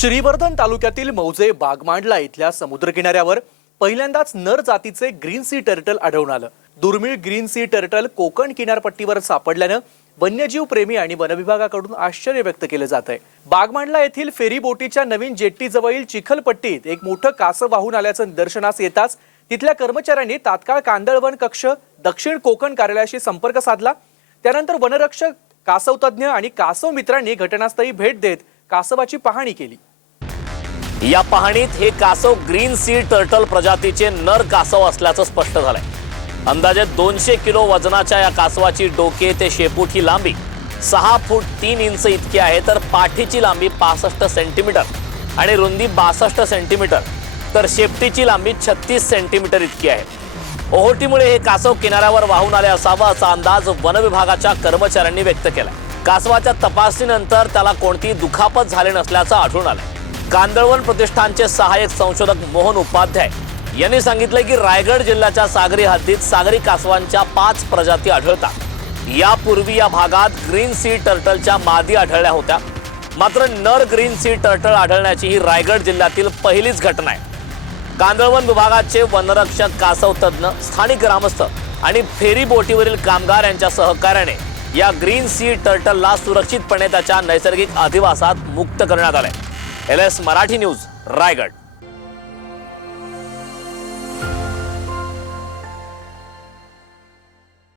श्रीवर्धन तालुक्यातील मौजे बागमांडला इथल्या समुद्रकिनाऱ्यावर पहिल्यांदाच नर जातीचे ग्रीन सी टर्टल आढळून आलं। दुर्मिळ ग्रीन सी टर्टल कोकण किनारपट्टीवर सापडल्यानं वन्यजीव प्रेमी आणि वनविभागाकडून आश्चर्य व्यक्त केले जात आहे। बागमांडला येथील फेरी बोटीच्या नवीन जेट्टीजवळील चिखलपट्टीत एक मोठं कासव वाहून आल्याचं निदर्शनास येताच तिथल्या कर्मचाऱ्यांनी तात्काळ कांदळवन कक्ष दक्षिण कोकण कार्यालयाशी संपर्क साधला। त्यानंतर वनरक्षक, कासव तज्ञ आणि कासव मित्रांनी घटनास्थळी भेट देत कासवाची पाहणी केली। या पाहणीत हे कासव ग्रीन सी टर्टल प्रजातीचे नर कासव असल्याचं स्पष्ट झालंय। अंदाजे 200 किलो वजनाच्या या कासवाची डोके ते शेपूट ही लांबी 6 फूट 3 इंच इतकी आहे, तर पाठीची लांबी 65 सेंटीमीटर आणि रुंदी 62 सेंटीमीटर, तर शेपटीची लांबी 36 सेंटीमीटर इतकी आहे। ओहोटीमुळे हे कासव किनाऱ्यावर वाहून आले असावं असा अंदाज वनविभागाच्या कर्मचाऱ्यांनी व्यक्त केला। कासवाच्या तपासणीनंतर त्याला कोणतीही दुखापत झाली नसल्याचं आढळून आलं। कांदळवन प्रतिष्ठानचे सहाय्यक संशोधक मोहन उपाध्याय यांनी सांगितलं की रायगड जिल्ह्याच्या सागरी हद्दीत सागरी कासवांच्या 5 प्रजाती आढळतात। यापूर्वी या भागात ग्रीन सी टर्टलच्या मादी आढळल्या होत्या, मात्र नर ग्रीन सी टर्टल आढळण्याची ही रायगड जिल्ह्यातील पहिलीच घटना आहे। कांदळवन विभागाचे वनरक्षक, कासव तज्ञ, स्थानिक ग्रामस्थ आणि फेरी बोटीवरील कामगार यांच्या सहकार्याने या ग्रीन सी टर्टलला सुरक्षितपणे त्याच्या नैसर्गिक अधिवासात मुक्त करण्यात आले। LS Marathi news, Raigad.